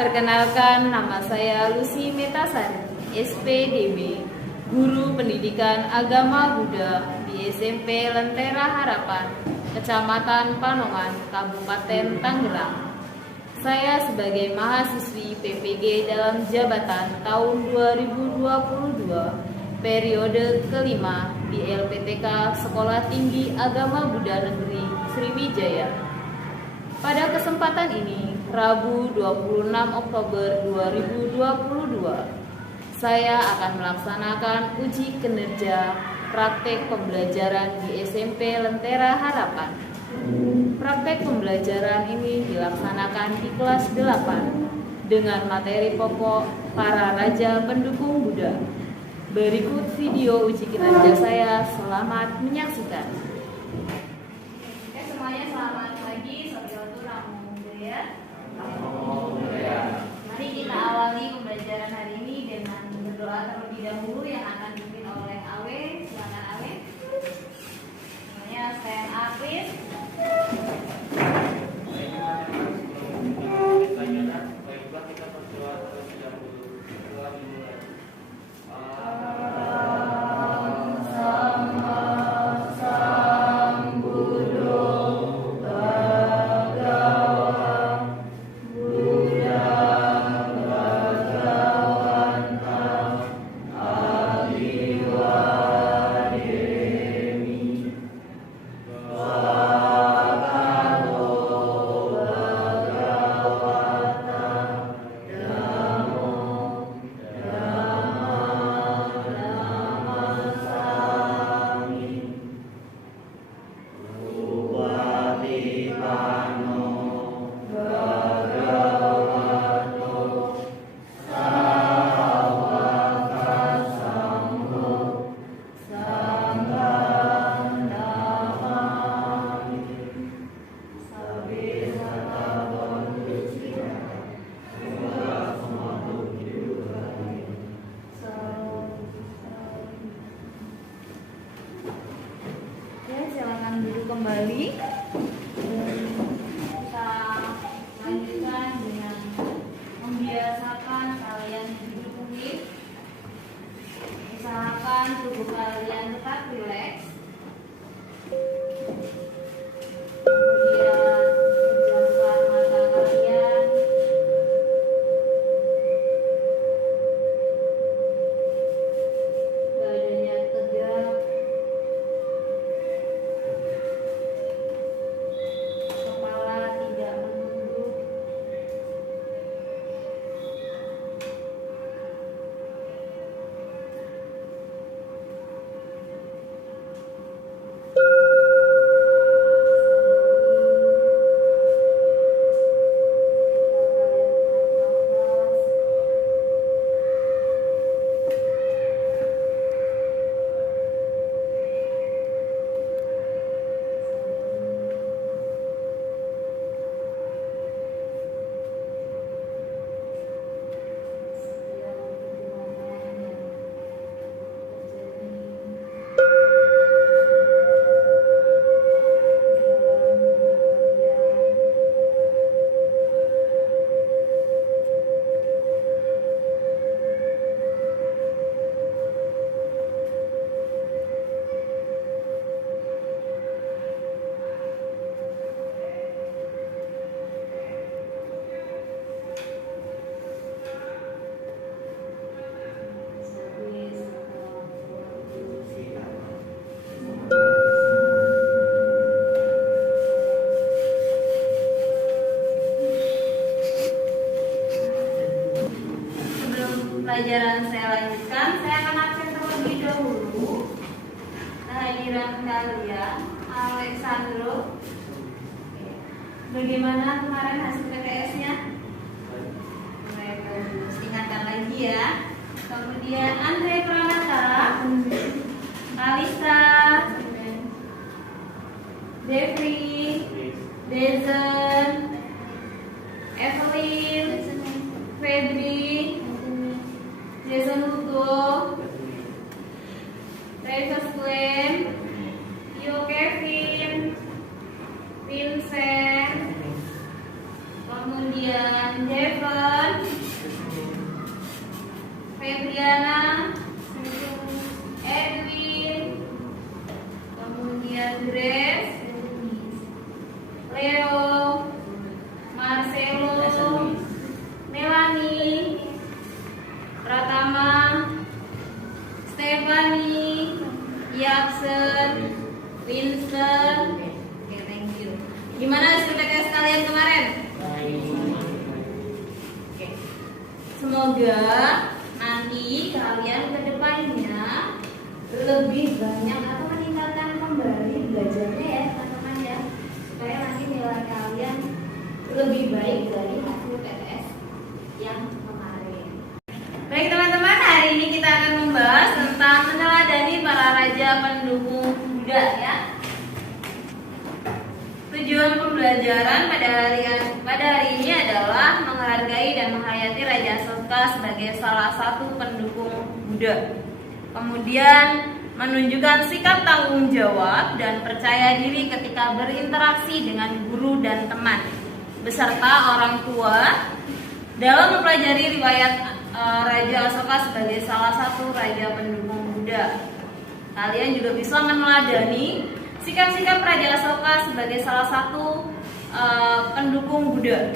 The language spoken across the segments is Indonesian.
Perkenalkan, nama saya Lucy Metasari, SPDB, Guru Pendidikan Agama Buddha di SMP Lentera Harapan, Kecamatan Panongan, Kabupaten Tangerang. Saya sebagai mahasiswi PPG dalam jabatan tahun 2022, periode kelima di LPTK Sekolah Tinggi Agama Buddha Negeri Sriwijaya. Pada kesempatan ini, Rabu 26 Oktober 2022, saya akan melaksanakan uji kinerja praktek pembelajaran di SMP Lentera Harapan. Praktek pembelajaran ini dilaksanakan di kelas 8 dengan materi pokok para raja pendukung Buddha. Berikut video uji kinerja saya, selamat menyaksikan. Semuanya selamat pagi, Sobiyotu Namo Buddhaya. Mari kita awali pembelajaran hari ini dengan berdoa terlebih dahulu yang akan dipimpin oleh Awe. Silakan Awe. Semuanya stand up please. Kembali kita lanjutkan dengan membiasakan kalian duduk mungkin. Usahakan tubuh kalian tetap rileks. Kemudian pejamkan mata kalian. Badannya tegak. Pelajaran saya lanjutkan, saya akan absen terlebih dahulu kehadiran kalian. Alexandro, bagaimana kemarin hasil PTS-nya? Bagus, ingatkan lagi ya. Kemudian Andre Pranata, Kalista, Devri, Dezen, Evelyn, Febri, Jason Hugo, Travis Glenn, Yo Kevin, Vincent, kemudian Devon, Grace, Leo, Marcelo, Melanie, Pratama, Stephanie, Yaksen, Vincent. Oke, thank you. Gimana hasil PTS kalian kemarin? Oke. Semoga nanti kalian kedepannya lebih banyak atau meningkatkan kembali belajarnya ya teman-teman ya, supaya nanti nilai kalian lebih baik dari hasil PTS yang kemarin. Baik teman-teman, hari ini kita akan membahas tentang meneladani para raja pendukung Buddha ya. Tujuan pembelajaran pada hari ini adalah menghargai dan menghayati Raja Asoka sebagai salah satu pendukung Buddha. Kemudian menunjukkan sikap tanggung jawab dan percaya diri ketika berinteraksi dengan guru dan teman beserta orang tua dalam mempelajari riwayat Raja Asoka sebagai salah satu raja pendukung Buddha. Kalian juga bisa meneladani sikap-sikap Raja Asoka sebagai salah satu pendukung Buddha.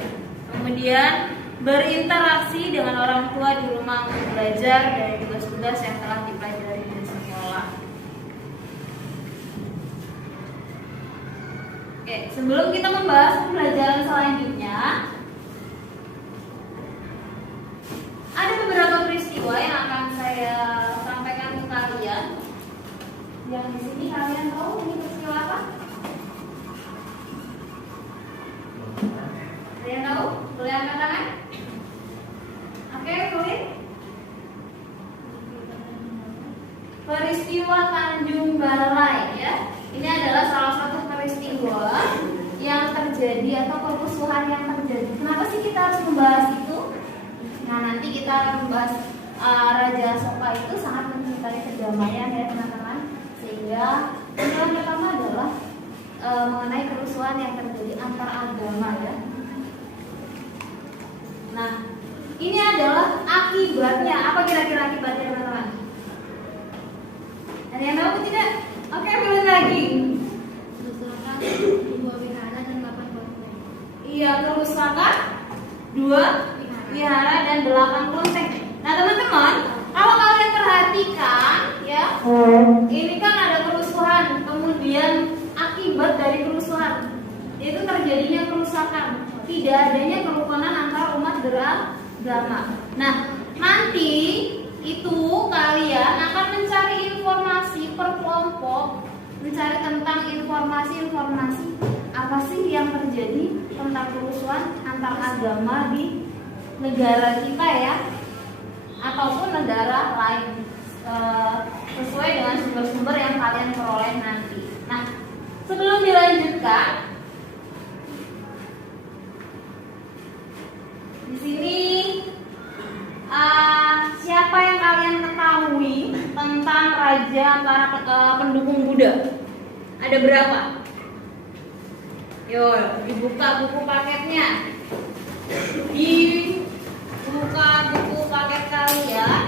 Kemudian berinteraksi dengan orang tua di rumah untuk belajar dari tugas-tugas yang telah dipelajari di sekolah. Oke, sebelum kita membahas pembelajaran selanjutnya, ada beberapa peristiwa yang akan saya sampaikan ke kalian. Yang di sini kalian tahu ini peristiwa apa? Kalian tahu? Boleh angkat tangan? Oke, boleh. Peristiwa Tanjung Balai ya. Ini adalah salah satu peristiwa yang terjadi atau kerusuhan yang terjadi. Kenapa sih kita harus membahas itu? Nah, nanti kita akan membahas Raja Asoka itu sangat mencintai kedamaian ya teman-teman. Sehingga yang pertama adalah mengenai kerusuhan yang terjadi antar agama ya. Nah, ini adalah akibatnya. Apa kira-kira akibatnya teman-teman? Ada yang tahu tidak? Oke, boleh lagi. Kerusakan 2 wihara dan 8 kelenteng. Iya, kerusakan 2 wihara dan 8 kelenteng. Nah, teman-teman, kalau kalian perhatikan ya, ini kan ada kerusuhan, kemudian akibat dari kerusuhan yaitu terjadinya kerusakan, tidak adanya kerukunan antar umat beragama. Nah, nanti itu kalian akan mencari informasi per kelompok, mencari tentang informasi apa sih yang terjadi tentang kerusuhan antar agama di negara kita ya, ataupun negara lain, sesuai dengan sumber-sumber yang kalian peroleh nanti. Nah, sebelum dilanjutkan, di sini siapa yang kalian ketahui tentang raja para pendukung Buddha? Ada berapa? Yo, dibuka buku paketnya. Dibuka buku paket kalian.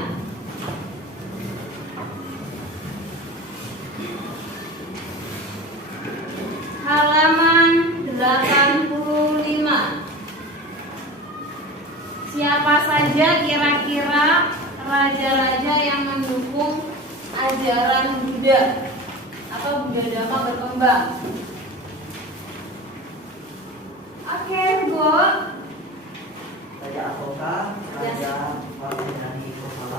Halaman 85. Siapa saja kira-kira raja-raja yang mendukung ajaran Buddha atau Buddha Dhamma berkembang? Oke, Bu. Raja Asoka, Raja Warinani Kosala,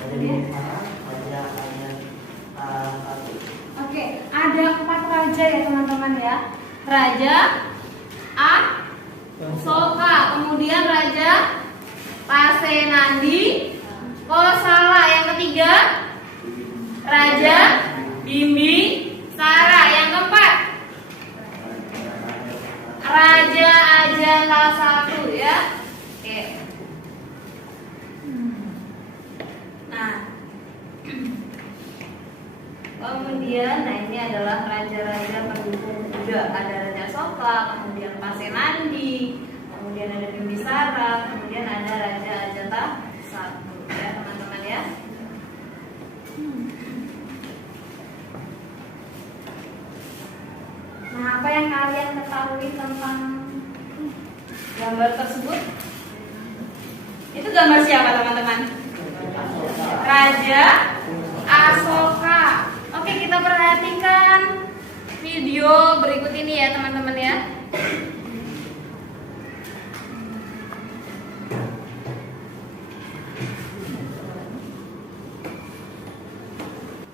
Raja Bimala, Raja Ayat Satu. Oke, ada 4 raja ya teman-teman ya. Raja Asoka, kemudian Raja Pasenadi Kosala, yang ketiga Raja Bimbisara, yang keempat Raja Ajata satu ya. Oke. Nah, kemudian ini adalah raja-raja pendukung Buddha. Ada Raja Asoka, kemudian Pasenadi, kemudian ada Bimbisara, kemudian ada Raja Ajata satu ya teman-teman ya. Nah, apa yang kalian ketahui tentang gambar tersebut? Itu gambar siapa teman-teman? Raja Asoka. Oke, kita perhatikan video berikut ini ya teman-teman ya.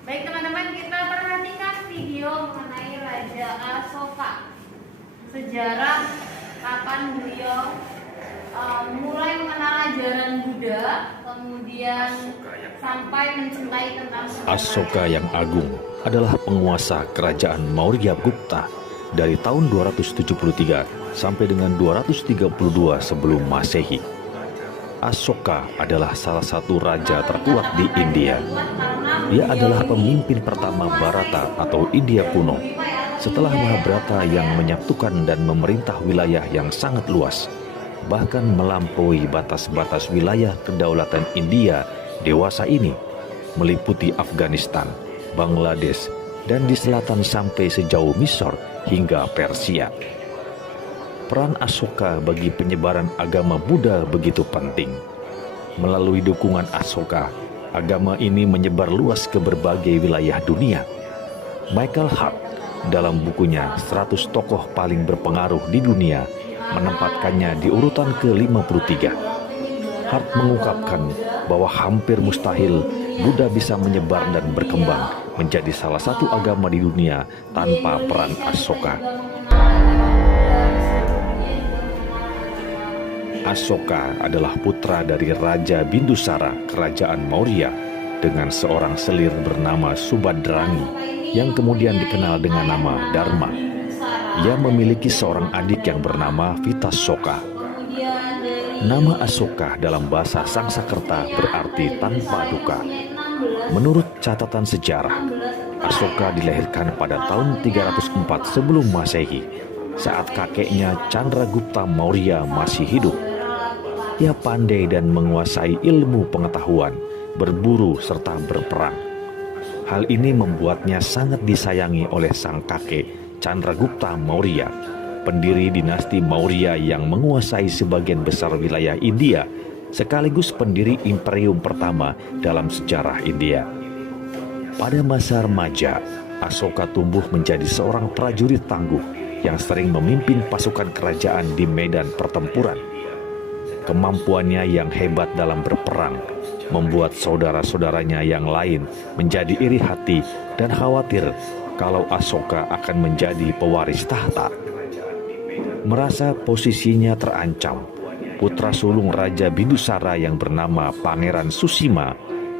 Baik teman-teman, kita perhatikan video mengenai Raja Asoka. Sejarah kapan beliau mulai mengenal ajaran Buddha, kemudian sampai mencintai tentang Asoka yang agung adalah penguasa kerajaan Maurya Gupta dari tahun 273 sampai dengan 232 sebelum Masehi. Asoka adalah salah satu raja terkuat di India. Dia adalah pemimpin pertama Bharata atau India kuno setelah Mahabharata yang menyatukan dan memerintah wilayah yang sangat luas, bahkan melampaui batas-batas wilayah kedaulatan India dewasa ini, meliputi Afghanistan, Bangladesh, dan di selatan sampai sejauh Misor hingga Persia. Peran Asoka bagi penyebaran agama Buddha begitu penting. Melalui dukungan Asoka, agama ini menyebar luas ke berbagai wilayah dunia. Michael Hart dalam bukunya 100 tokoh paling berpengaruh di dunia menempatkannya di urutan ke-53. Hart mengungkapkan bahwa hampir mustahil Buddha bisa menyebar dan berkembang menjadi salah satu agama di dunia tanpa peran Asoka. Asoka adalah putra dari Raja Bindusara Kerajaan Maurya dengan seorang selir bernama Subadrangi yang kemudian dikenal dengan nama Dharma. Ia memiliki seorang adik yang bernama Vitasoka. Nama Asoka dalam bahasa Sangsakerta berarti tanpa duka. Menurut catatan sejarah, Asoka dilahirkan pada tahun 304 sebelum Masehi saat kakeknya Chandragupta Maurya masih hidup. Ia pandai dan menguasai ilmu pengetahuan, berburu serta berperang. Hal ini membuatnya sangat disayangi oleh sang kakek Chandragupta Maurya, pendiri dinasti Maurya yang menguasai sebagian besar wilayah India, sekaligus pendiri imperium pertama dalam sejarah India. Pada masa remaja, Asoka tumbuh menjadi seorang prajurit tangguh yang sering memimpin pasukan kerajaan di medan pertempuran. Kemampuannya yang hebat dalam berperang membuat saudara-saudaranya yang lain menjadi iri hati dan khawatir kalau Asoka akan menjadi pewaris tahta. Merasa posisinya terancam, putra sulung Raja Bindusara yang bernama Pangeran Susima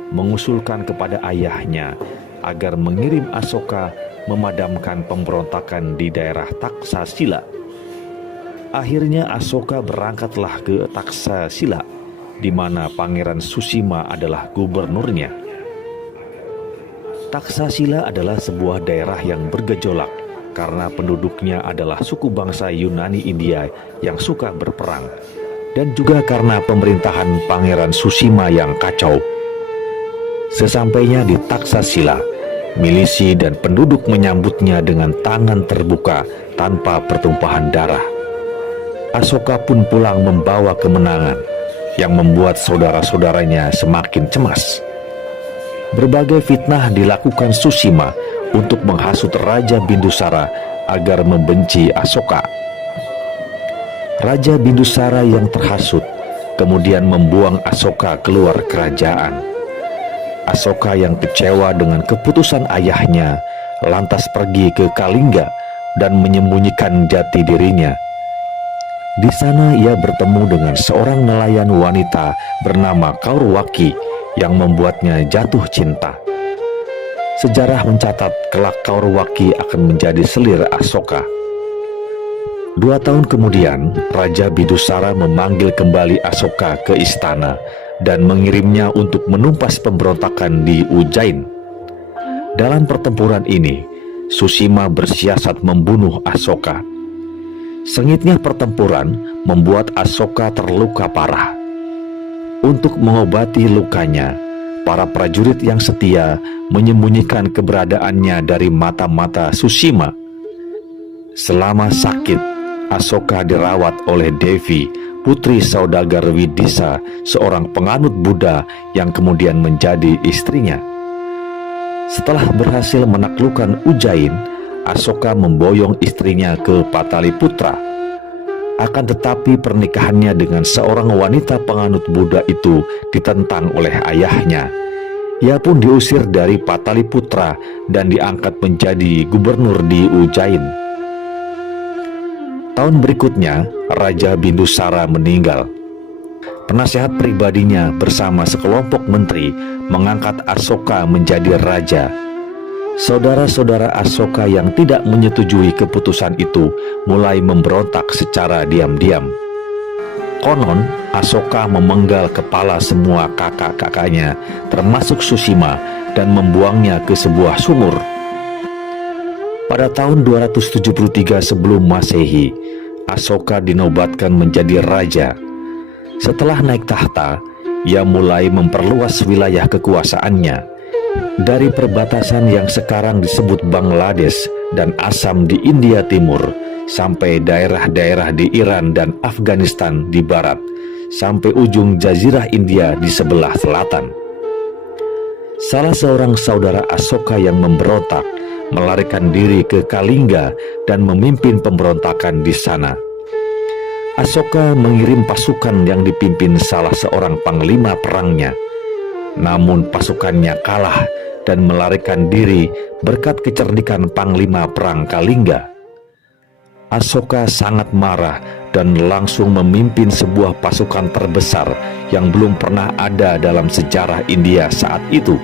mengusulkan kepada ayahnya agar mengirim Asoka memadamkan pemberontakan di daerah Taksasila. Akhirnya Asoka berangkatlah ke Taksasila, di mana Pangeran Susima adalah gubernurnya. Taksasila adalah sebuah daerah yang bergejolak karena penduduknya adalah suku bangsa Yunani India yang suka berperang, dan juga karena pemerintahan Pangeran Susima yang kacau. Sesampainya di Taksasila, milisi dan penduduk menyambutnya dengan tangan terbuka tanpa pertumpahan darah. Asoka pun pulang membawa kemenangan yang membuat saudara-saudaranya semakin cemas. Berbagai fitnah dilakukan Susima untuk menghasut Raja Bindusara agar membenci Asoka. Raja Bindusara yang terhasut kemudian membuang Asoka keluar kerajaan. Asoka yang kecewa dengan keputusan ayahnya lantas pergi ke Kalingga dan menyembunyikan jati dirinya. Di sana ia bertemu dengan seorang nelayan wanita bernama Kaurwaki yang membuatnya jatuh cinta. Sejarah mencatat kelak Kaurwaki akan menjadi selir Asoka. 2 tahun kemudian, Raja Bindusara memanggil kembali Asoka ke istana dan mengirimnya untuk menumpas pemberontakan di Ujjain. Dalam pertempuran ini, Susima bersiasat membunuh Asoka. Sengitnya pertempuran membuat Asoka terluka parah. Untuk mengobati lukanya, para prajurit yang setia menyembunyikan keberadaannya dari mata-mata Susima. Selama sakit, Asoka dirawat oleh Devi, putri saudagar Widisa, seorang penganut Buddha yang kemudian menjadi istrinya. Setelah berhasil menaklukkan Ujjain, Asoka memboyong istrinya ke Pataliputra. Akan tetapi pernikahannya dengan seorang wanita penganut Buddha itu ditentang oleh ayahnya. Ia pun diusir dari Pataliputra dan diangkat menjadi gubernur di Ujjain. Tahun berikutnya, Raja Bindusara meninggal. Penasehat pribadinya bersama sekelompok menteri mengangkat Asoka menjadi raja. Saudara-saudara Asoka yang tidak menyetujui keputusan itu mulai memberontak secara diam-diam. Konon, Asoka memenggal kepala semua kakak-kakaknya, termasuk Sushima, dan membuangnya ke sebuah sumur. Pada tahun 273 sebelum Masehi, Asoka dinobatkan menjadi raja. Setelah naik tahta, ia mulai memperluas wilayah kekuasaannya. Dari perbatasan yang sekarang disebut Bangladesh dan Assam di India Timur, sampai daerah-daerah di Iran dan Afghanistan di barat, sampai ujung Jazirah India di sebelah selatan. Salah seorang saudara Asoka yang memberontak melarikan diri ke Kalingga dan memimpin pemberontakan di sana. Asoka mengirim pasukan yang dipimpin salah seorang panglima perangnya. Namun pasukannya kalah dan melarikan diri berkat kecerdikan panglima perang Kalingga. Asoka sangat marah dan langsung memimpin sebuah pasukan terbesar yang belum pernah ada dalam sejarah India saat itu.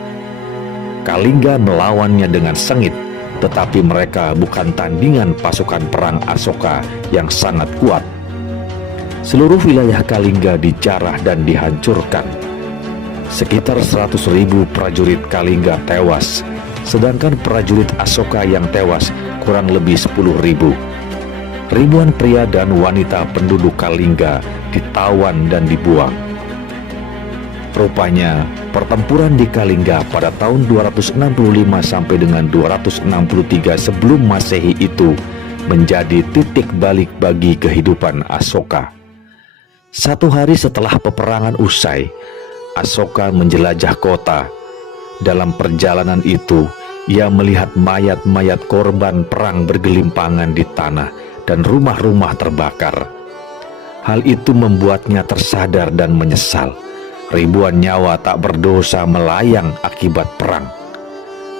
Kalingga melawannya dengan sengit, tetapi mereka bukan tandingan pasukan perang Asoka yang sangat kuat. Seluruh wilayah Kalingga dijarah dan dihancurkan. Sekitar 100.000 prajurit Kalingga tewas, sedangkan prajurit Asoka yang tewas kurang lebih 10.000. Ribuan pria dan wanita penduduk Kalingga ditawan dan dibuang. Rupanya, pertempuran di Kalingga pada tahun 265 sampai dengan 263 sebelum Masehi itu menjadi titik balik bagi kehidupan Asoka. Satu hari setelah peperangan usai, Asoka menjelajah kota. Dalam perjalanan itu, ia melihat mayat-mayat korban perang bergelimpangan di tanah dan rumah-rumah terbakar. Hal itu membuatnya tersadar dan menyesal. Ribuan nyawa tak berdosa melayang akibat perang.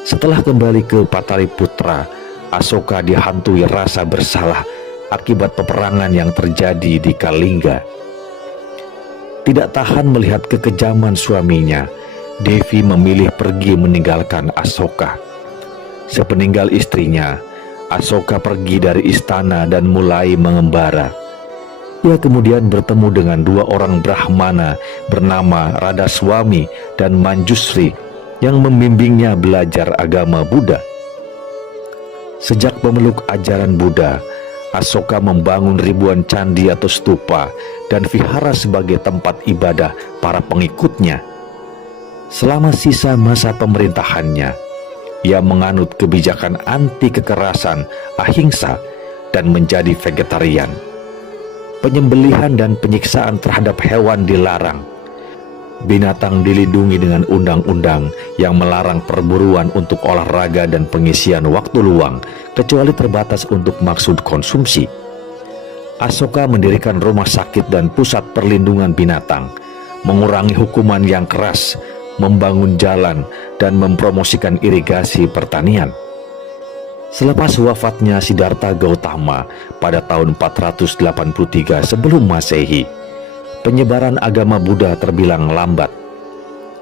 Setelah kembali ke Pataliputra, Asoka dihantui rasa bersalah akibat peperangan yang terjadi di Kalingga. Tidak tahan melihat kekejaman suaminya, Devi memilih pergi meninggalkan Asoka. Sepeninggal istrinya, Asoka pergi dari istana dan mulai mengembara. Ia kemudian bertemu dengan dua orang Brahmana bernama Radaswami dan Manjusri yang membimbingnya belajar agama Buddha. Sejak memeluk ajaran Buddha, Asoka membangun ribuan candi atau stupa dan vihara sebagai tempat ibadah para pengikutnya. Selama sisa masa pemerintahannya, ia menganut kebijakan anti kekerasan, ahimsa, dan menjadi vegetarian. Penyembelihan dan penyiksaan terhadap hewan dilarang. Binatang dilindungi dengan undang-undang yang melarang perburuan untuk olahraga dan pengisian waktu luang, kecuali terbatas untuk maksud konsumsi. Asoka mendirikan rumah sakit dan pusat perlindungan binatang, mengurangi hukuman yang keras, membangun jalan, dan mempromosikan irigasi pertanian. Selepas wafatnya Siddhartha Gautama pada tahun 483 sebelum Masehi, penyebaran agama Buddha terbilang lambat.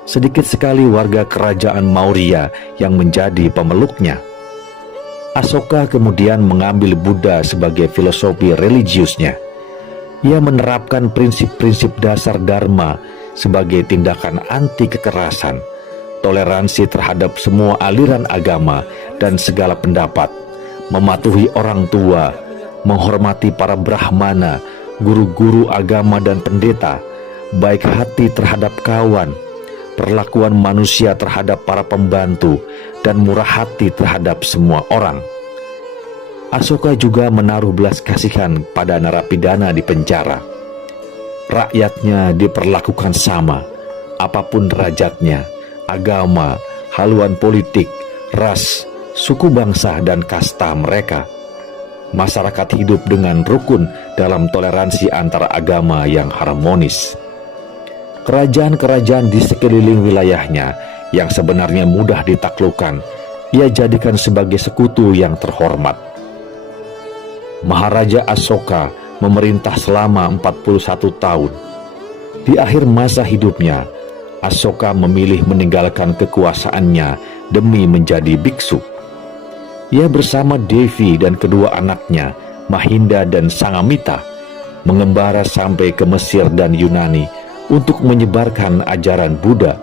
Sedikit sekali warga kerajaan Maurya yang menjadi pemeluknya. Asoka kemudian mengambil Buddha sebagai filosofi religiusnya. Ia menerapkan prinsip-prinsip dasar Dharma sebagai tindakan anti kekerasan, toleransi terhadap semua aliran agama dan segala pendapat, mematuhi orang tua, menghormati para Brahmana, guru-guru agama dan pendeta, baik hati terhadap kawan, perlakuan manusia terhadap para pembantu, dan murah hati terhadap semua orang. Asoka juga menaruh belas kasihan pada narapidana di penjara. Rakyatnya diperlakukan sama, apapun derajatnya, agama, haluan politik, ras, suku bangsa, dan kasta mereka. Masyarakat hidup dengan rukun dalam toleransi antar agama yang harmonis. Kerajaan-kerajaan di sekeliling wilayahnya yang sebenarnya mudah ditaklukkan, ia jadikan sebagai sekutu yang terhormat. Maharaja Asoka memerintah selama 41 tahun. Di akhir masa hidupnya, Asoka memilih meninggalkan kekuasaannya demi menjadi biksu. Ia bersama Devi dan kedua anaknya, Mahinda dan Sangamita, mengembara sampai ke Mesir dan Yunani untuk menyebarkan ajaran Buddha.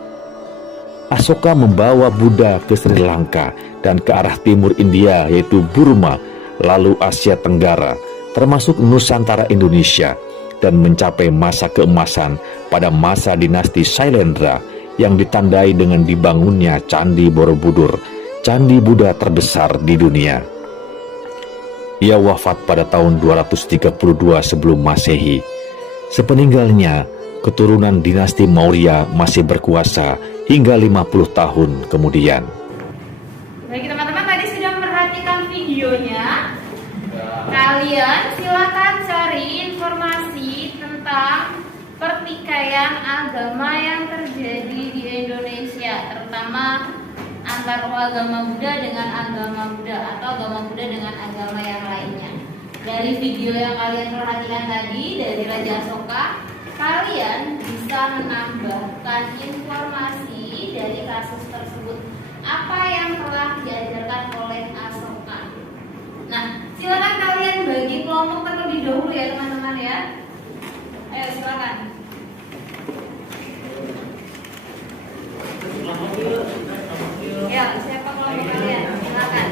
Asoka membawa Buddha ke Sri Lanka dan ke arah timur India, yaitu Burma, lalu Asia Tenggara, termasuk Nusantara Indonesia, dan mencapai masa keemasan pada masa dinasti Sailendra yang ditandai dengan dibangunnya Candi Borobudur, candi Buddha terbesar di dunia. Ia wafat pada tahun 232 sebelum Masehi. Sepeninggalnya, keturunan dinasti Maurya masih berkuasa hingga 50 tahun kemudian. Baik teman-teman, tadi sudah memperhatikan videonya. Kalian silakan cari informasi tentang pertikaian agama yang terjadi di Indonesia, terutama antar agama Buddha dengan agama Buddha atau agama Buddha dengan agama yang lainnya. Dari video yang kalian perhatikan tadi dari Raja Asoka, kalian bisa menambahkan informasi dari kasus tersebut, apa yang telah diajarkan oleh Asoka. Nah, silakan kalian bagi kelompok terlebih dahulu ya teman-teman ya. Ayo silakan. Ya, siapa kelompok kalian? Silakan.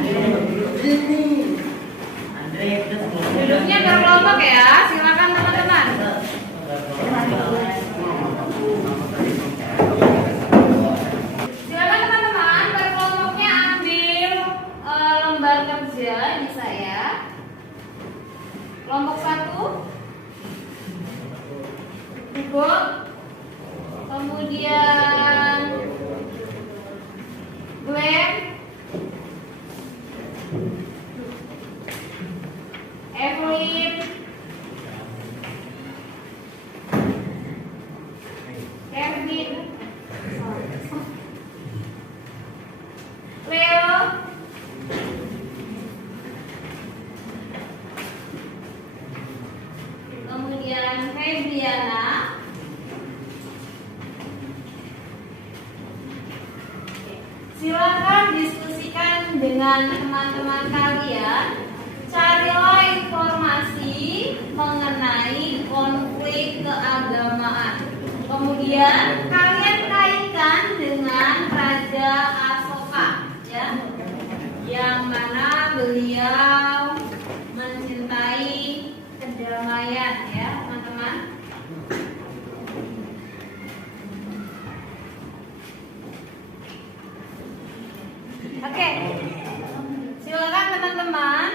Duduknya berkelompok ya. Silakan teman-teman. Silakan teman-teman, berkelompoknya ambil lembar kerja bisa ya. Kelompok 1 duduk, kemudian Glenn, Evelyn, Kevin, Leo, kemudian Febriana, silakan diskusikan dengan teman-teman kalian. Carilah informasi mengenai konflik keagamaan. Kemudian kalian kaitkan dengan Raja Asoka, ya, yang mana beliau mencintai kedamaian, ya teman-teman. Oke, silakan teman-teman,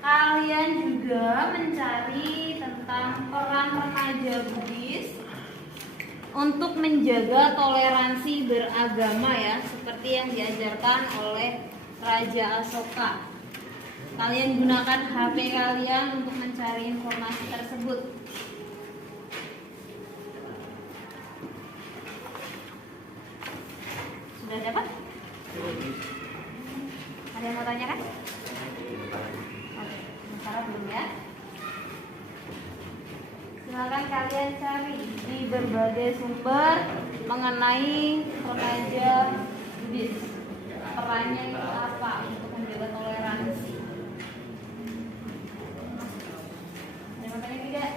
kalian juga mencari tentang peran remaja Buddhis untuk menjaga toleransi beragama ya, seperti yang diajarkan oleh Raja Asoka. Kalian gunakan HP kalian untuk mencari informasi tersebut. Sudah dapat? Ada yang mau tanyakan? Oke, sementara belum ya. Silakan kalian cari di berbagai sumber mengenai remaja Buddhis. Perannya itu apa untuk menjaga toleransi? Ada yang mau tanya tidak?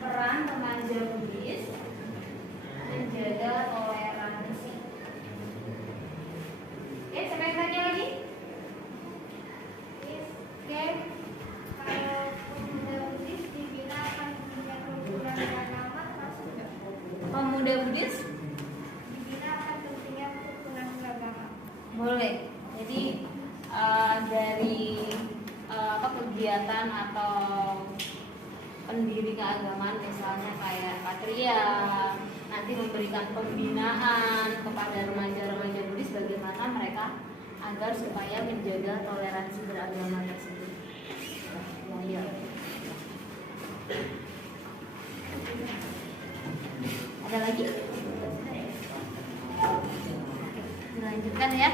Peran remaja Buddhis menjaga toleransi. Siapa yang tanya lagi? Oke. Kalau pemuda Buddhis dibina akan punya kerukunan dan amat, maksudnya? Pemuda Buddhis dibina akan punya Boleh. Jadi dari kegiatan atau pendiri keagamaan misalnya kayak Patria nanti memberikan pembinaan kepada remaja-remaja Buddhis bagaimana mereka agar supaya menjaga toleransi beragama tersebut. Ya. Ada lagi? Dilanjutkan ya.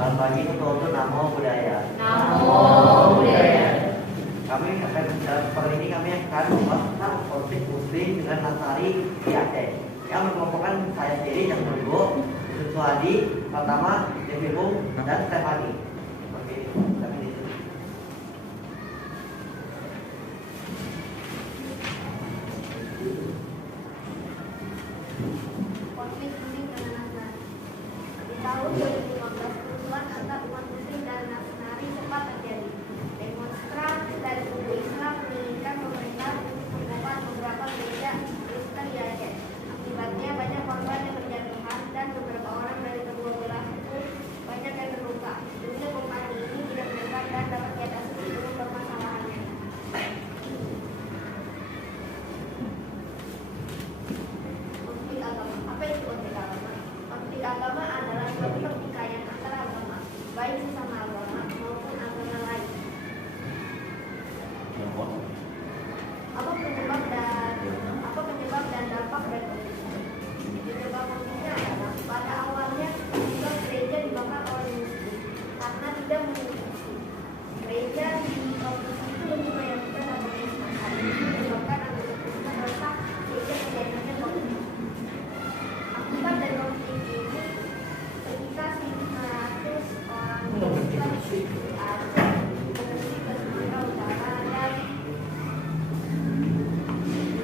Selamat pagi untuk Namo Buddhaya. Namo Buddhaya. Kami kali ini kami akan membahas konflik Muslim dengan Nasrani di Aceh yang mengelompokkan saya sendiri yang Tunggu, Suadi, Pertama, Devibung, dan Stefani. Oke, kami di sini. Konflik Muslim dan Nasrani. Di tahun 2015, kerusuhan antar umat Muslim dan Nasrani sempat terjadi. Demonstran dari kubu Islam menginginkan pemerintah untuk membongkar beberapa gereja Kristen di Aceh. Akibatnya banyak korban yang berjatuhan dan beberapa orang dari kedua belah suku banyak yang terluka. Dunia kompani ini tidak mendekat dan dapat diatasi sebelum permasalahannya. Konflik agama. Apa itu konflik agama? Konflik agama adalah suatu pertikaian antara agama, baik sesama agama maupun agama lain. Apa penyebab dan dampak dari konflik ini? Penyebab konfliknya adalah pada awalnya juga gereja dibakar oleh Muslim karena tidak mengikuti. Gereja di provinsi itu lebih mayoritas agama Islam. Hal ini menyebabkan anggota Kristen merasa gereja menjadikannya konflik. Akibat dari konflik ini, sekitar 1.500 orang Kristen di Aceh mengungsi ke Sumatera Utara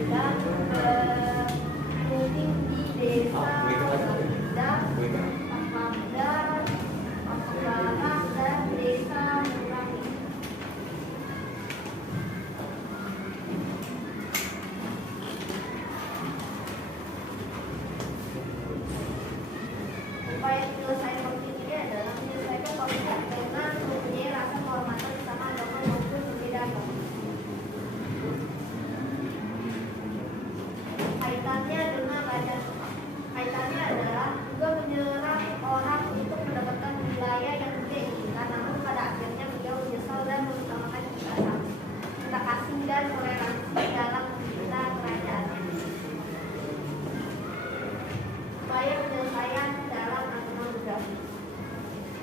dan bermukim di desa Wamda, Pamda, Pampabarat, dan desa Murahi. Upaya penyelesaian konflik ini adalah menyelesaikan konflik dengan mempunyai rasa kehormatan sesama agama maupun berbeda agama. Kaitannya adalah juga menyerang orang untuk mendapatkan wilayah yang dia inginkan, namun pada akhirnya beliau menyesal dan mengutamakan cinta kasih dan toleransi dalam membina kerajaan. Upaya penyelesaian dalam agama Buddha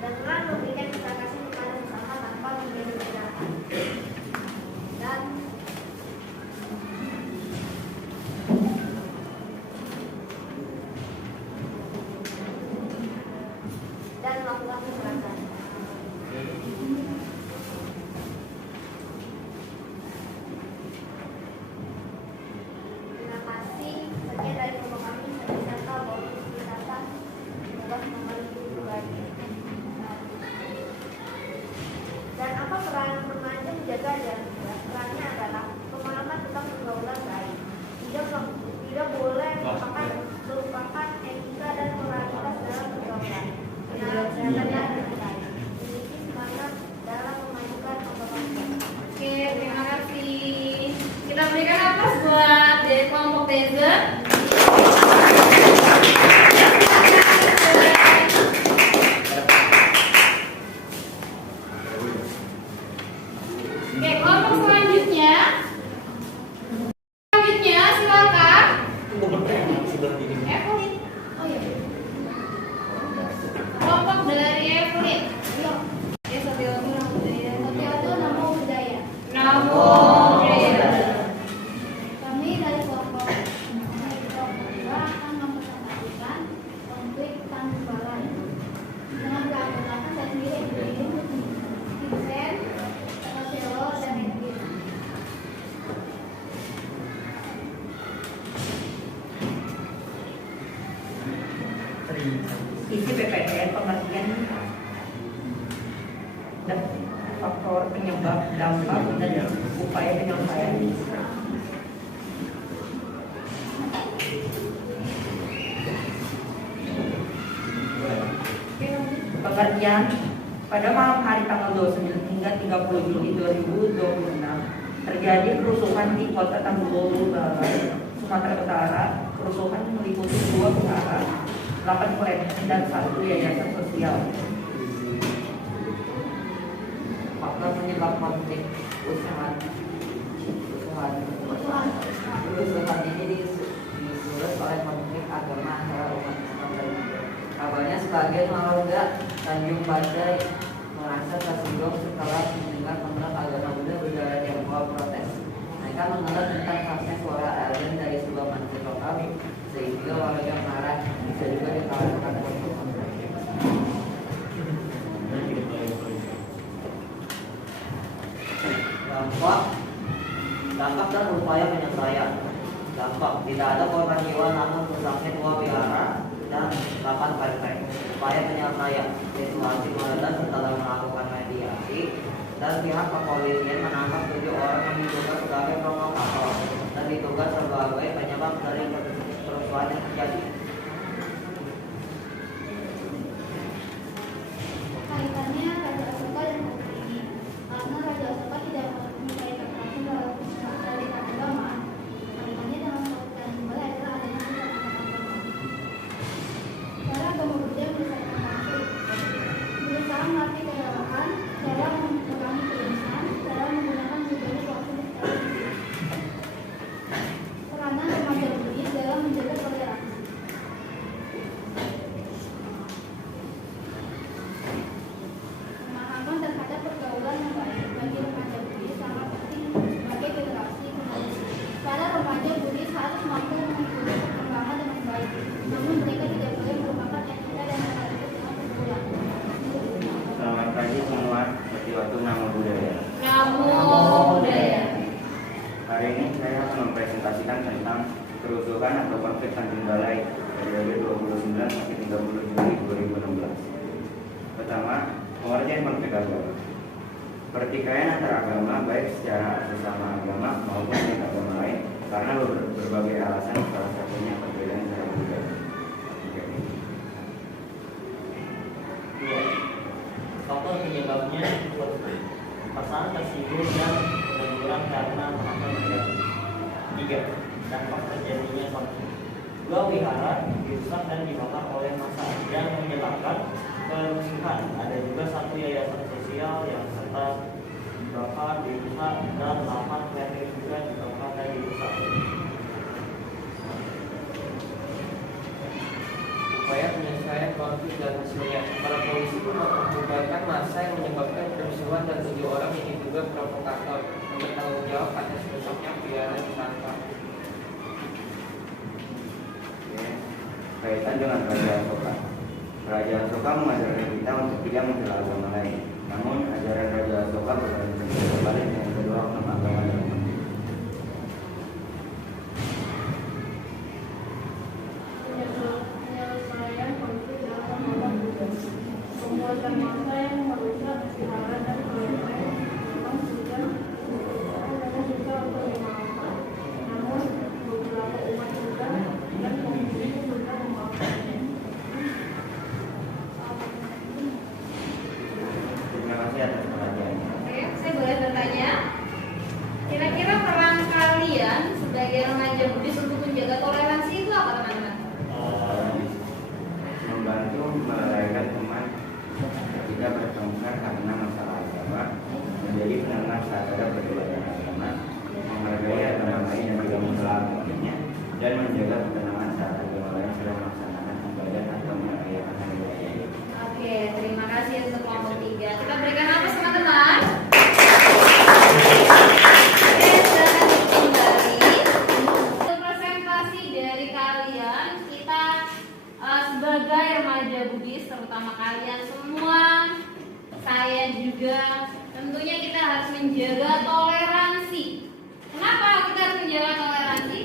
dengan memberikan cinta kasih kepada sesama tanpa membeda-bedakan dan melakukan kekerasan. Terima kasih. Sekian dari kelompok kami. Saya Santa Bauri Wisata. Semoga membantu pribadi. Dan apa peran remaja menjaga dan perannya adalah pemahaman tentang pergaulan baik. Tidak boleh melupakan etika dan moralitas dalam pergaulan. Memiliki semangat dalam memajukan pembangunan. Oke, terima kasih. Kita berikan aplaus buat dari kelompok Tezer. Oke, kelompok selanjutnya. Silakan. Sudah ini. Evelyn. Oh iya. Kelompok dari Isi PPDN pengertian dan faktor penyebab, dampak, dan upaya penyelesaian. Pengertian, pada malam hari tanggal 29 hingga 30 Juli 2026 terjadi kerusuhan di Kota Tangguh Barat, Sumatera Utara. Kerusuhan meliputi 2 perkara, 8 pelecehan dan 1 yayasan sosial. Faktor penyebab konflik kerusuhan ini disulut oleh konflik agama antara umat Islam dan Buddha. Kabarnya sebagian warga Tanjung Badai merasa tersinggung setelah mendengar pemeluk agama Buddha berjalan yang membawa protes. Mereka mengeluh tentang kerasnya suara azan dari sebuah masjid lokal sehingga warga marah, bisa juga dikarenakan untuk dampak dan upaya penyelesaian. Dampak, tidak ada korban jiwa namun rusaknya 2 wihara dan 8 kelenteng. Upaya penyelesaian, situasi meredah setelah melakukan mediasi dan pihak kepolisian menangkap 7 orang yang diduga sebagai provokator dan diduga sebagai penyebab dari kerusuhan yang terjadi. Kaitannya Raja Asoka dan konflik ini, karena Raja Asoka tidak menyukai kekerasan dari agama. Kaitannya dalam konflik kembali adalah adanya kesamaan agama. Cara agama Buddha menyelesaikan konflik, berusaha melatih kedaulatan, cara mengurangi kemiskinan, cara menggunakan budaya waktu peranan remaja Buddhis dalam menjaga toleransi. Pemahaman terhadap pergaulan yang baik bagi remaja Buddhis sangat penting sebagai generasi penerus. Para remaja Buddhis harus mampu mengikuti perkembangan dengan baik, namun mereka tidak boleh merupakan etika dan sekaligus dengan pergaulan. Selamat pagi semua, seperti waktu nama budaya. Namo Buddhaya. Hari ini saya akan mempresentasikan tentang kerusuhan atau konflik Tanjung Balai periode 29 sampai 30 Juli 2016. Pertama, pengertian konflik agama. Pertikaian antara agama baik secara sesama agama maupun dengan agama lain karena berbagai alasan, salah satunya perbedaan cara budaya. Faktor penyebabnya pasangan tersinggung dan peneguran karena merasa negatif. 3. Dampak terjadinya konflik. 2 wihara dirusak dan dibakar oleh massa yang menyebabkan kerusuhan. Ada juga 1 yayasan sosial yang serta dibakar, dirusak, dan 8 kelenteng juga dibakar dan dirusak. Upaya penyelesaian konflik dan hasilnya. Para polisi membubarkan massa yang menyebabkan kerusuhan dan 7 orang yang diduga provokator yang bertanggung jawab atas rusaknya wihara ditangkap. Kaitan dengan Raja Asoka. Raja Asoka mengajarkan kita untuk tidak membela agama lain. Namun ajaran Raja Asoka berbalik dengan kedua oknum agama dalam Penyelesaian konflik dalam alam Buddha. Pembuatan massa yang merusak wihara dan kelenteng memang sudah susah untuk dimaafkan. Namun beberapa umat Buddha dan komunitas sudah memaafkannya. Terima kasih atas perhatiannya. Oke, saya boleh bertanya? Kira-kira peran kalian sebagai remaja Buddhis untuk menjaga toleransi itu apa, teman-teman? Membantu melelaikan teman ketika bertengkar karena masalah agama, menjadi penengah saat ada perbedaan agama, menghargai agama lain yang juga mengamalkannya, dan menjaga ketenangan saat agama lain sedang melaksanakan ibadah atau merayakan hari raya. Oke, terima kasih untuk kelompok 3. Kita berikan apa teman-teman? Oke, silakan kembali. Untuk presentasi dari kalian, kita sebagai remaja Buddhis, terutama kalian semua, saya juga, tentunya kita harus menjaga toleransi. Kenapa kita harus menjaga toleransi?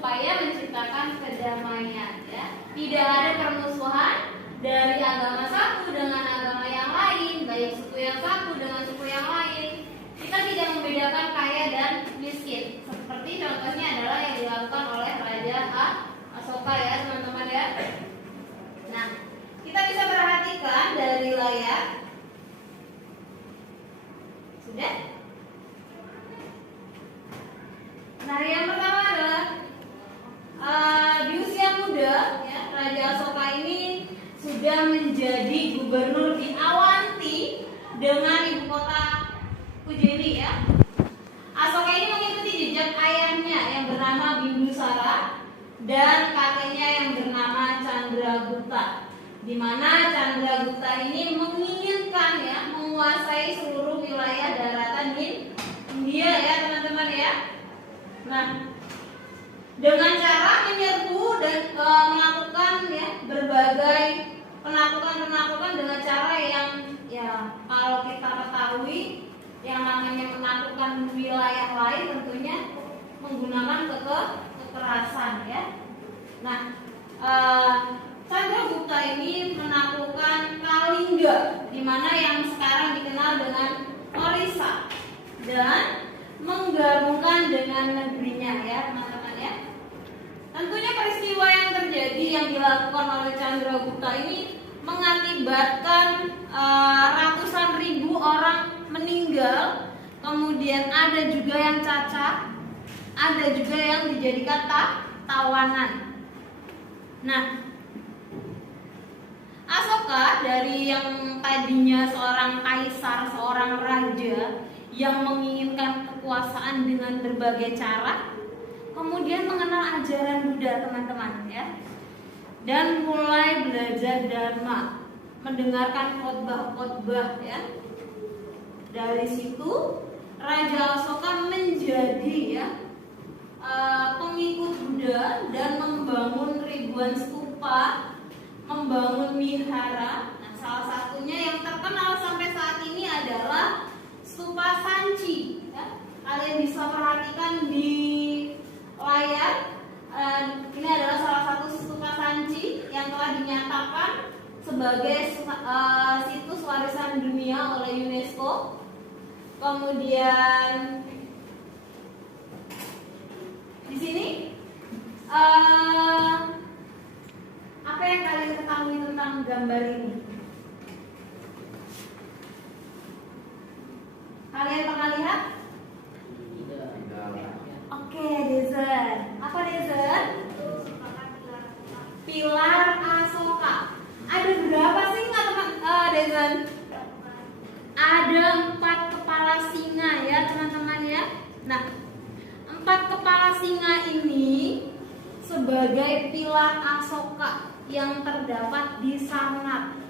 supaya menciptakan kedamaian, ya. Tidak ada permusuhan dari agama satu dengan agama yang lain, baik suku yang satu dengan suku yang lain. Kita tidak membedakan kaya dan miskin. Seperti contohnya adalah yang dilakukan oleh Raja Asoka, ya teman-teman, ya. Nah, kita bisa perhatikan dari layar. Sudah? Nah, yang pertama adalah di usia muda, ya, Raja Asoka ini sudah menjadi gubernur di Awanti dengan ibu kota Ujjaini, ya. Asoka ini mengikuti jejak ayahnya yang bernama Bindusara dan kakeknya yang bernama Chandragupta, di mana Chandragupta ini menginginkan, ya, menguasai seluruh wilayah daratan India, ya teman-teman, ya. Nah, dengan cara menyerbu dan melakukan, ya, berbagai penaklukan dengan cara yang, ya, kalau kita ketahui yang namanya menaklukkan wilayah lain tentunya menggunakan kekerasan, ya. Nah, Chandragupta ini menaklukkan Kalingga, di mana yang sekarang dikenal dengan Orissa, dan menggabungkan dengan negerinya, ya teman-teman, ya. Tentunya peristiwa yang terjadi yang dilakukan oleh Chandragupta ini mengakibatkan ratusan ribu orang meninggal, kemudian ada juga yang cacat, ada juga yang dijadikan tawanan. Nah, Asoka dari yang tadinya seorang kaisar, seorang raja yang menginginkan kekuasaan dengan berbagai cara, kemudian mengenal ajaran Buddha, teman-teman, ya, dan mulai belajar Dharma, mendengarkan khotbah-khotbah, ya. Dari situ Raja Asoka menjadi, ya, pengikut Buddha dan membangun ribuan stupa, membangun wihara. Nah, salah satunya yang terkenal sampai saat ini adalah Stupa Sanchi, ya. Kalian bisa perhatikan di layar. Ini adalah salah satu Stupa Sanchi yang telah dinyatakan sebagai situs warisan dunia oleh UNESCO. Kemudian di sini apa yang kalian ketahui tentang gambar ini? Kalian pernah lihat? Oke, Dezen. Apa Dezen? Pilar Asoka. Ada berapa singa, Dezen? Ada 4 kepala singa, ya teman-teman, ya. Nah, 4 kepala singa ini sebagai pilar Asoka yang terdapat di Sarnath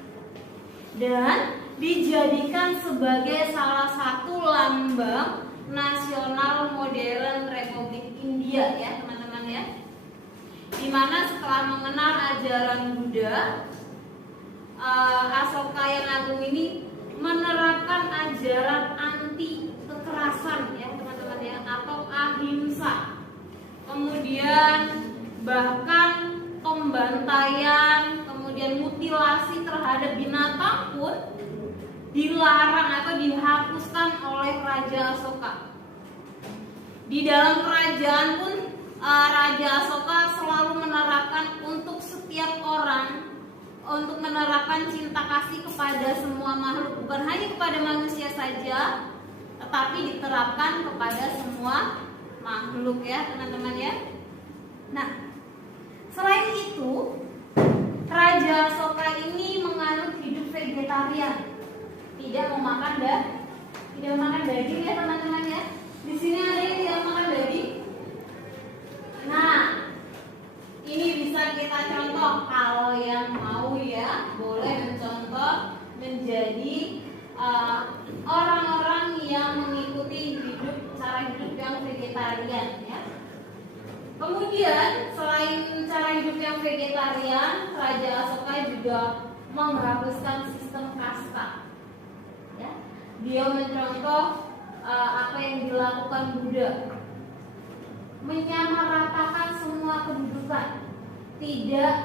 dan dijadikan sebagai salah satu lambang nasional modern Republik India, ya teman-teman, ya. Dimana setelah mengenal ajaran Buddha, Asoka yang agung ini menerapkan ajaran anti kekerasan, ya teman-teman, ya, atau ahimsa. Kemudian bahkan pembantaian, kemudian mutilasi terhadap binatang pun dilarang atau dihapuskan oleh Raja Asoka. Di dalam kerajaan pun Raja Asoka selalu menerapkan untuk setiap orang, untuk menerapkan cinta kasih kepada semua makhluk, bukan hanya kepada manusia saja, tetapi diterapkan kepada semua makhluk, ya teman-teman, ya. Nah, selain itu Raja Asoka ini menganut hidup vegetarian, tidak memakan daging, ya teman-teman, ya. Di sini ada yang tidak makan daging. Nah, ini bisa kita contoh. Kalau yang mau, ya, boleh mencontoh menjadi orang-orang yang mengikuti cara hidup yang vegetarian, ya. Kemudian selain cara hidup yang vegetarian, Raja Asoka juga menghapuskan sistem kasta, ya. Dia mencontoh apa yang dilakukan Buddha. menyamaratakan semua kedudukan, tidak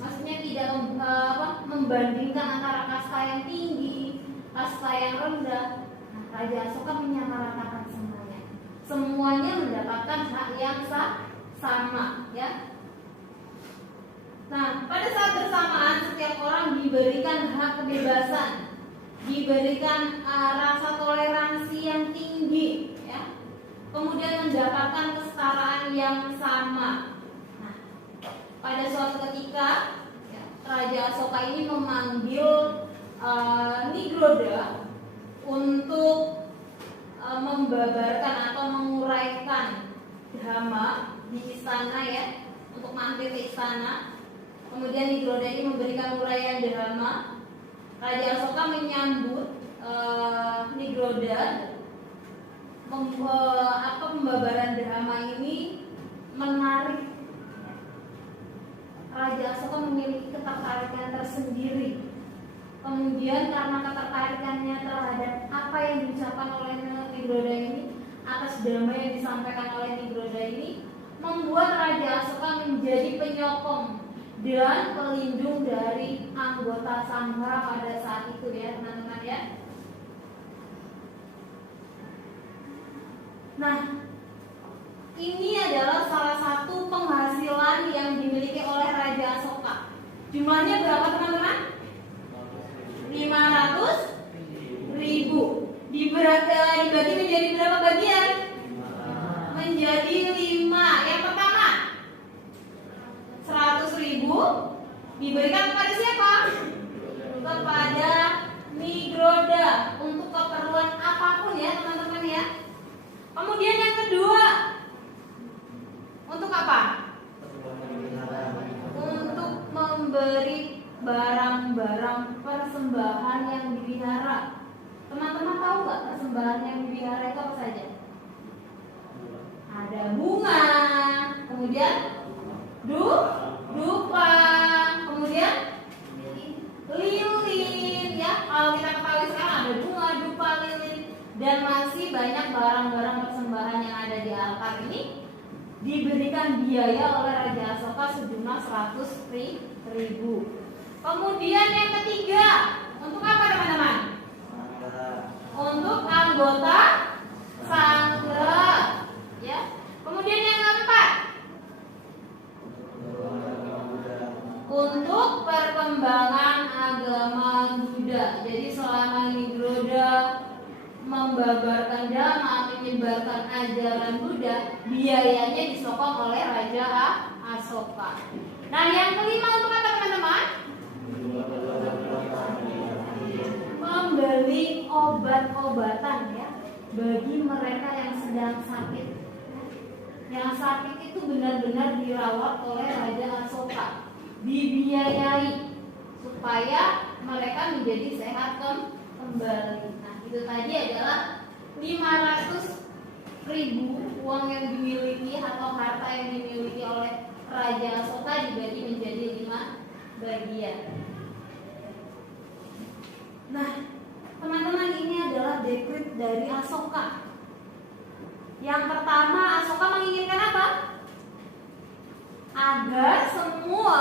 maksudnya tidak membandingkan antara kasta yang tinggi, kasta yang rendah. Nah, Raja Asoka menyamaratakan semuanya mendapatkan hak yang sama, ya. Nah, pada saat bersamaan setiap orang diberikan hak kebebasan, diberikan rasa toleransi yang tinggi, ya. Kemudian mendapatkan kesetaraan yang sama. Nah, pada suatu ketika, ya, Raja Asoka ini memanggil Nigroda untuk membabarkan atau menguraikan dhamma di istana, ya, untuk mampir ke istana. Kemudian Nigroda ini memberikan uraian dhamma. Raja Asoka menyambut Nigroda. Pembabaran dhamma ini menarik. Raja Asoka memiliki ketertarikan tersendiri. Kemudian karena ketertarikannya terhadap apa yang diucapkan oleh Nigroda ini, atas dhamma yang disampaikan oleh Nigroda ini, membuat Raja Asoka menjadi penyokong dan pelindung dari anggota sangha pada saat itu, ya teman-teman, ya. Nah, ini adalah salah satu penghasilan yang dimiliki oleh Raja Asoka. Jumlahnya berapa, teman-teman? 500.000. Dibagi menjadi berapa bagian? Menjadi 5. Yang pertama 100.000 diberikan kepada siapa? Kepada Nigroda untuk keperluan apapun, ya teman-teman, ya. Kemudian yang kedua, untuk apa? Untuk memberi barang-barang persembahan yang dipelihara. Teman-teman tahu nggak persembahan yang dipelihara itu apa saja? Ada bunga, kemudian dupa, kemudian lilin, ya. Kalau kita ketahui sekarang ada bunga, dupa, lilin, dan masih banyak barang-barang persembahan yang ada di altar ini diberikan biaya oleh Raja Asoka sejumlah 100.000. Kemudian yang ketiga, untuk apa, teman-teman? Untuk anggota sangga, ya. Kemudian yang keempat, untuk perkembangan agama Buddha. Jadi selama Nigroda membabarkan dhamma, menyebarkan ajaran Buddha, biayanya disokong oleh Raja Asoka. Nah, yang kelima untuk apa, teman-teman? Membeli obat-obatan, ya, bagi mereka yang sedang sakit. Yang sakit itu benar-benar dirawat oleh Raja Asoka, dibiayai supaya mereka menjadi sehat kembali. Nah, itu tadi adalah 500.000 uang yang dimiliki atau harta yang dimiliki oleh Raja Asoka dibagi menjadi 5 bagian. Nah, teman-teman, ini adalah dekret dari Asoka. Yang pertama, Asoka menginginkan apa? Agar semua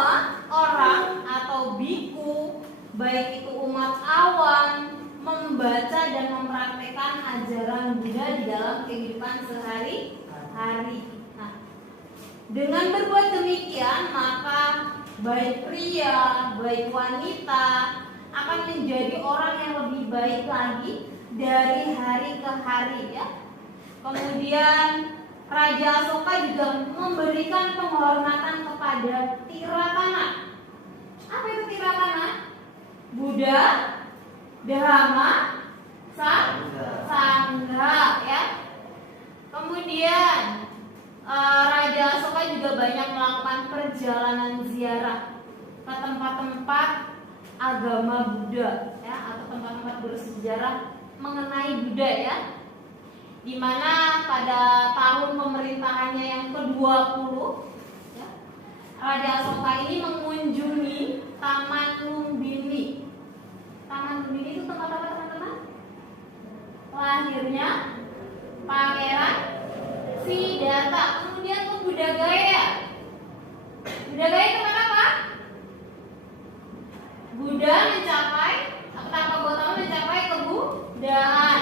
orang atau biku, baik itu umat awam, membaca dan mempraktekkan ajaran Buddha di dalam kehidupan sehari-hari. Nah, dengan berbuat demikian, maka baik pria, baik wanita akan menjadi orang yang lebih baik lagi dari hari ke hari, ya. Kemudian Raja Asoka juga memberikan penghormatan kepada Tiratana. Apa itu Tiratana? Buddha, Dhamma, Sangha, ya. Kemudian Raja Asoka juga banyak melakukan perjalanan ziarah ke tempat-tempat agama Buddha, ya, atau tempat-tempat bersejarah mengenai Buddha, ya. Di mana pada tahun pemerintahannya yang ke-20, ya, Raja Asoka ini mengunjungi Taman Lumbini. Taman Lumbini itu tempat apa, teman-teman? Lahirnya Pangeran Siddhartha. Kemudian ke Buddhagaya. Buddhagaya itu mana Pak? Buddha mencapai, Petaka Gautama mencapai kebuddhaan.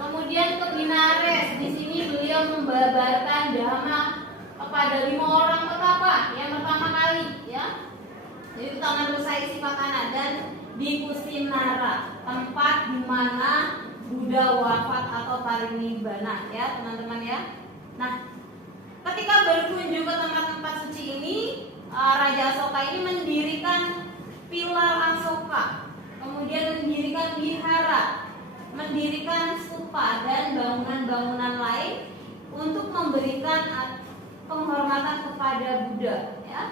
Kemudian ke Binares. Di sini beliau membabarkan dhamma kepada 5 orang petapa yang pertama kali, ya. Jadi tangan rusa isi pakanan. Dan di Kusinara, tempat di mana Buddha wafat atau parinibbana, ya teman-teman ya. Nah, ketika berkunjung ke tempat-tempat suci ini, Raja Asoka ini mendirikan pilar Asoka, kemudian mendirikan wihara, mendirikan stupa dan bangunan-bangunan lain untuk memberikan penghormatan kepada Buddha, ya.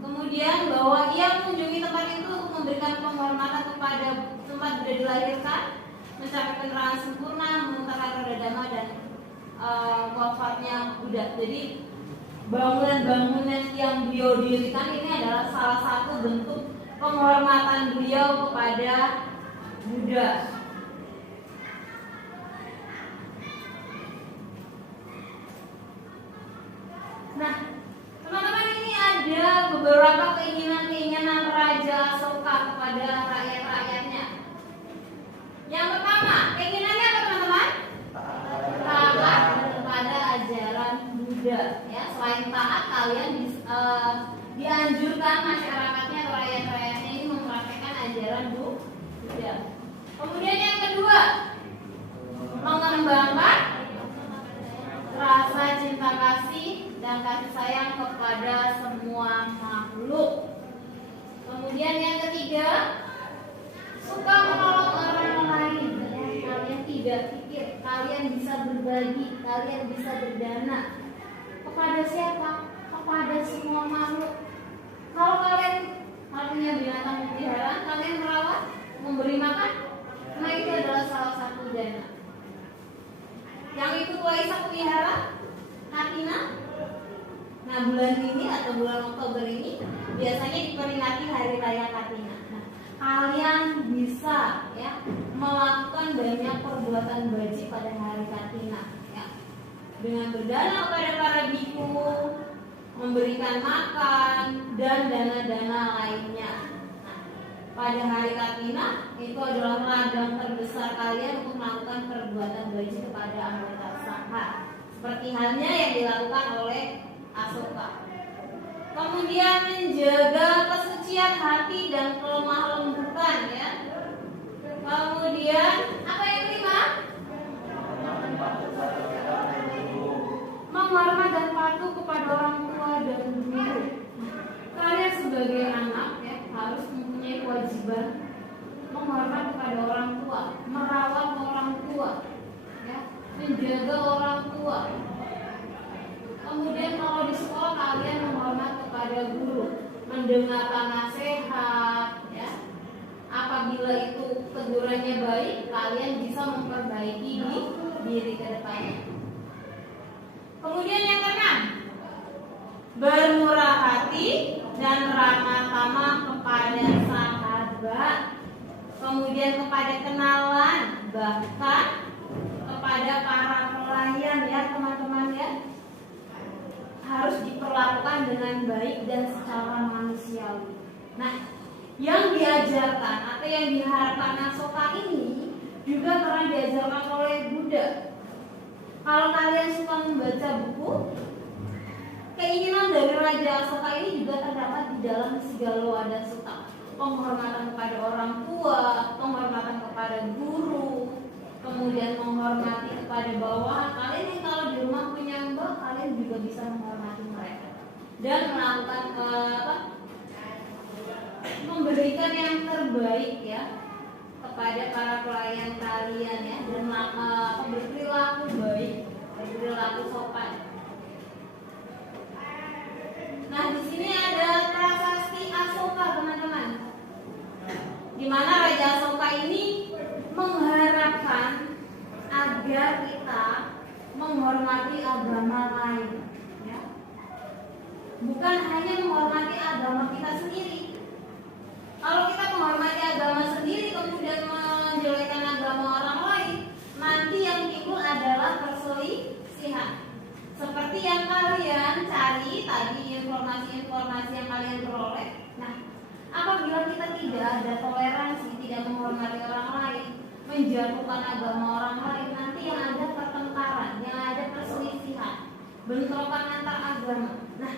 Kemudian bahwa ia mengunjungi tempat itu untuk memberikan penghormatan kepada tempat Buddha dilahirkan, mencapai penerangan sempurna, mengutarkan roda dhamma dan wafatnya Buddha. Jadi bangunan-bangunan yang beliau dirikan ini adalah salah satu bentuk penghormatan beliau kepada Buddha. Nah, teman-teman, ini ada beberapa keinginan-keinginan Raja Asoka kepada rakyat-rakyatnya. Yang pertama, keinginannya apa teman-teman? Taat kepada ajaran Buddha. Ya, selain taat, kalian dianjurkan masyarakatnya atau rakyat-rakyatnya ini mempraktikkan ajaran Buddha. Kemudian yang kedua, mengembangkan rasa cinta kasih dan kasih sayang kepada semua makhluk. Kemudian yang ketiga, suka menolong orang lain. Kalian tidak pikir kalian bisa berbagi, kalian bisa berdana kepada siapa? Kepada semua makhluk. Kalau kalian punya binatang peliharaan, kalian merawat, memberi makan, nah itu adalah salah satu dana. Yang itu Waisa pelihara Katina. Nah, bulan ini atau bulan Oktober ini biasanya diperingati Hari Raya Katina. Nah, kalian bisa ya melakukan banyak perbuatan baji pada hari Katina, ya. Dengan berdana kepada para biku, memberikan makan dan dana-dana lainnya. Nah, pada hari Katina itu adalah ladang terbesar kalian untuk melakukan perbuatan baji kepada anggota sangha, seperti halnya yang dilakukan oleh Asoka. Kemudian menjaga kesucian hati dan kelemah lembutan, ya. Kemudian apa yang kelima? Menghormat dan patuh kepada orang tua dan guru. Kalian sebagai anak ya harus mempunyai kewajiban menghormat kepada orang tua, merawat orang tua, ya, menjaga orang tua. Kemudian kalau di sekolah kalian menghormat kepada guru, mendengarkan nasihat, ya. Apabila itu tegurannya baik, kalian bisa memperbaiki diri ke depannya. Kemudian yang keenam, bermurah hati dan ramah tamah kepada sahabat. Kemudian kepada kenalan, bahkan kepada para pelayan, ya teman-teman, ya. Harus diperlakukan dengan baik dan secara manusiawi. Nah, yang diajarkan atau yang diharapkan Asoka ini juga pernah diajarkan oleh Buddha. Kalau kalian suka membaca buku, keinginan dari Raja Asoka ini juga terdapat di dalam Sigalowada Sutta. Penghormatan kepada orang tua, penghormatan kepada guru, kemudian menghormati kepada bawahan. Kalian yang kalau di rumah punya mbak, kalian juga bisa menghormati mereka dan melakukan memberikan yang terbaik ya kepada para pelayan kalian, ya, dan berperilaku baik, berperilaku sopan. Nah, di sini ada prasasti Asoka, teman-teman, di mana Raja Asoka ini mengharapkan agar kita menghormati agama lain, ya. Bukan hanya menghormati agama kita sendiri. Kalau kita menghormati agama sendiri kemudian menjelekkan agama orang lain, nanti seperti yang kalian cari tadi, informasi-informasi yang kalian peroleh. Nah, apabila kita tidak ada toleransi, tidak menghormati orang lain, menjatuhkan agama orang lain, nanti yang ada pertengkaran, yang ada perselisihan, bentrokan antar agama. Nah,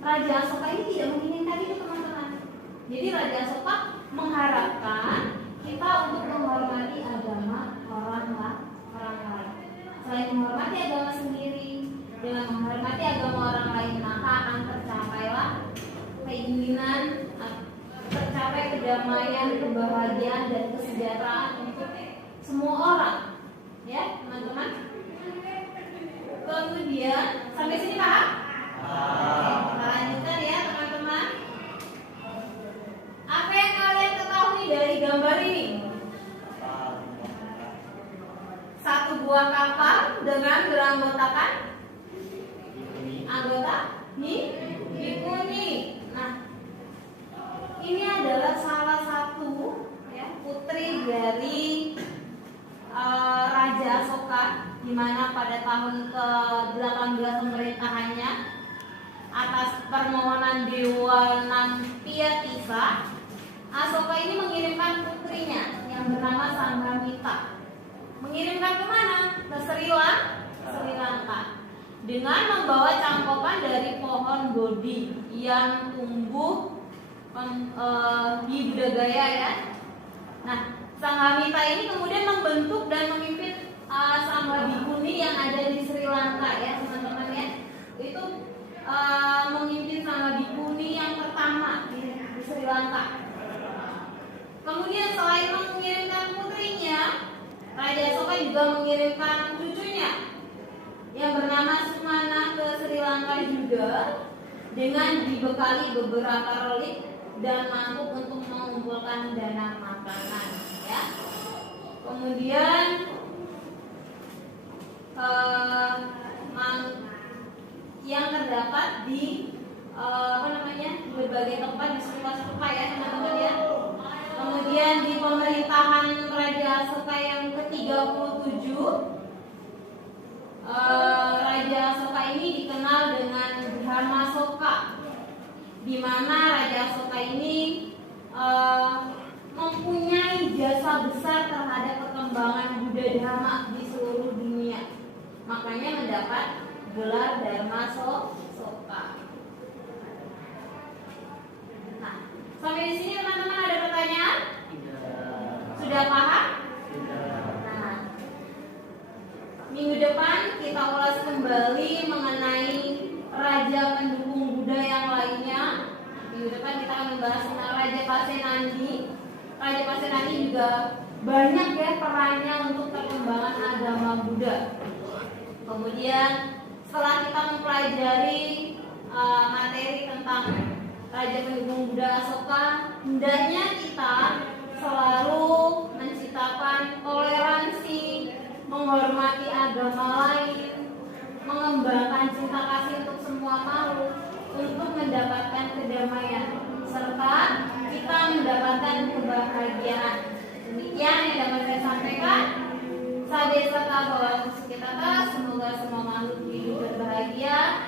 Raja Asoka ini tidak menginginkan itu, teman-teman. Jadi Raja Asoka mengharapkan kita untuk menghormati agama orang lain. Selain menghormati agama sendiri, dengan menghormati agama orang lain, maka akan tercapailah keinginan, tercapai kedamaian, kebahagiaan, dan kesejahteraan untuk semua orang. Ya, teman-teman. Kemudian sampai sini paham? Kita lanjutkan ya, teman-teman. Apa yang kalian ketahui dari gambar ini? Satu buah kapal dengan beranggotakan anggota Bikuni. Nah, ini adalah salah satu ya, putri dari Raja Asoka, di mana pada tahun ke-18 pemerintahannya atas permohonan Dewa Nampiatisa, Asoka ini mengirimkan putrinya yang bernama Sanghamita. Mengirimkan kemana? Ke Sri Lanka dengan membawa cangkopan dari pohon bodhi yang tumbuh di Budagaya ya. Nah, Sanghamita ini kemudian membentuk dan memimpin Sangha Bikuni yang ada di Sri Lanka ya, teman-teman ya. Itu memimpin Sangha Bikuni yang pertama di Sri Lanka. Kemudian selain mengirimkan putrinya, Raja Asoka juga mengirimkan cucunya yang bernama Sumana ke Sri Lanka juga, dengan dibekali beberapa relik dan mangkuk untuk mengumpulkan dana makanan ya. Kemudian yang terdapat di di berbagai tempat di stupa-stupa ya, teman-teman ya. Kemudian di pemerintahan Raja Asoka yang ke-37, Raja Asoka ini dikenal dengan Dharma Asoka, di mana Raja Asoka ini mempunyai jasa besar terhadap perkembangan Buddha Dhamma di seluruh dunia. Makanya mendapat gelar Dharma Asoka. Nah, sampai di sini teman-teman ada pertanyaan? Sudah paham? Nah, minggu depan kita ulas kembali mengenai raja pendukung Buddha yang lainnya. Minggu depan kita akan membahas tentang Raja Pasenadi. Raja Pasenadi juga banyak ya perannya untuk perkembangan agama Buddha. Kemudian setelah kita mempelajari materi tentang Raja pendukung Buddha Asoka, hendaknya kita selalu menciptakan toleransi, menghormati agama lain, mengembangkan cinta kasih untuk semua makhluk, untuk mendapatkan kedamaian, serta kita mendapatkan kebahagiaan. Demikian yang dapat saya sampaikan. Sadhe sata bhavantu sukhita, semoga semua makhluk hidup berbahagia.